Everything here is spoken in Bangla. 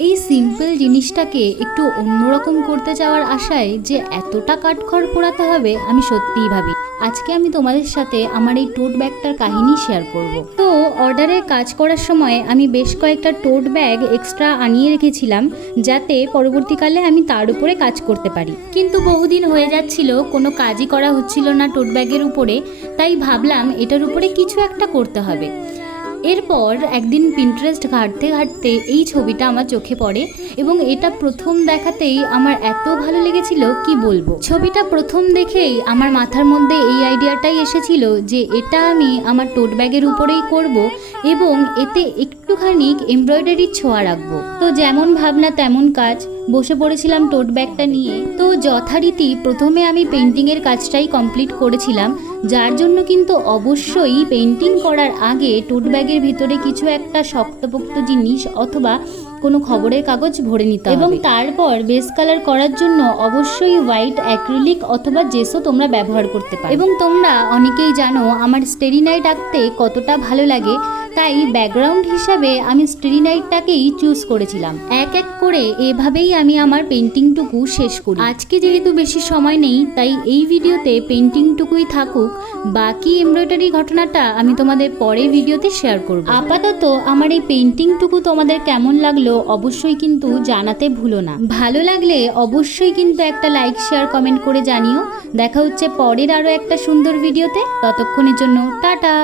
এই সিম্পল জিনিসটাকে একটু অন্যরকম করতে চাওয়ার আশায় যে এতটা কাঠখড় পোড়াতে হবে আমি সত্যিই ভাবি। আজকে আমি তোমাদের সাথে আমার এই টোট ব্যাগটার কাহিনী শেয়ার করব। তো অর্ডারের কাজ করার সময় আমি বেশ কয়েকটা টোট ব্যাগ এক্সট্রা আনিয়ে রেখেছিলাম, যাতে পরবর্তীকালে আমি তার উপরে কাজ করতে পারি। কিন্তু বহুদিন হয়ে যাচ্ছিল, কোনো কাজই করা হচ্ছিল না টোট ব্যাগের উপরে, তাই ভাবলাম এটার উপরে কিছু একটা করতে হবে। এরপর একদিন পিন্টারেস্ট ঘাঁটতে ঘাঁটতে এই ছবিটা আমার চোখে পড়ে এবং এটা প্রথম দেখাতেই আমার এত ভালো লেগেছিল কি বলবো। ছবিটা প্রথম দেখেই আমার মাথার মধ্যে এই আইডিয়াটাই এসেছিল যে এটা আমি আমার টোট ব্যাগের উপরেই করব এবং এতে একটুখানি এমব্রয়ডারির ছোঁয়া রাখবো। তো যেমন ভাবনা তেমন কাজ, বসে পড়েছিলাম টোট ব্যাগটা নিয়ে। তো যথারীতি প্রথমে আমি পেন্টিংয়ের কাজটাই কমপ্লিট করেছিলাম, যার জন্য কিন্তু অবশ্যই পেন্টিং করার আগে টোট ব্যাগের ভিতরে কিছু একটা শক্তপোক্ত জিনিস অথবা কোনো খবরের কাগজ ভরে নিতে হবে। এবং তারপর বেস কালার করার জন্য অবশ্যই হোয়াইট অ্যাক্রিলিক অথবা জেসও তোমরা ব্যবহার করতে পারো। এবং তোমরা অনেকেই জানো আমার স্টেরি নাইট আঁকতে কতটা ভালো লাগে, তাই ব্যাকগ্রাউন্ড হিসাবে আমি স্টেরি নাইটটাকেই চুজ করেছিলাম। এক এক করে এভাবেই আমি আমার পেন্টিংটুকু শেষ করি। আজকে যেহেতু বেশি সময় নেই, তাই এই ভিডিওতে পেন্টিংটুকুই থাকুক, বাকি এমব্রয়ডারি ঘটনাটা আমি তোমাদের পরের ভিডিওতে শেয়ার করব। আপাতত আমার এই পেন্টিংটুকু তোমাদের কেমন লাগলো অবশ্যই কিন্তু জানাতে ভুলো না। ভালো লাগলে অবশ্যই কিন্তু একটা লাইক শেয়ার কমেন্ট করে জানিও। দেখা হচ্ছে পরের আরও একটা সুন্দর ভিডিওতে। ততক্ষণের জন্য টাটা।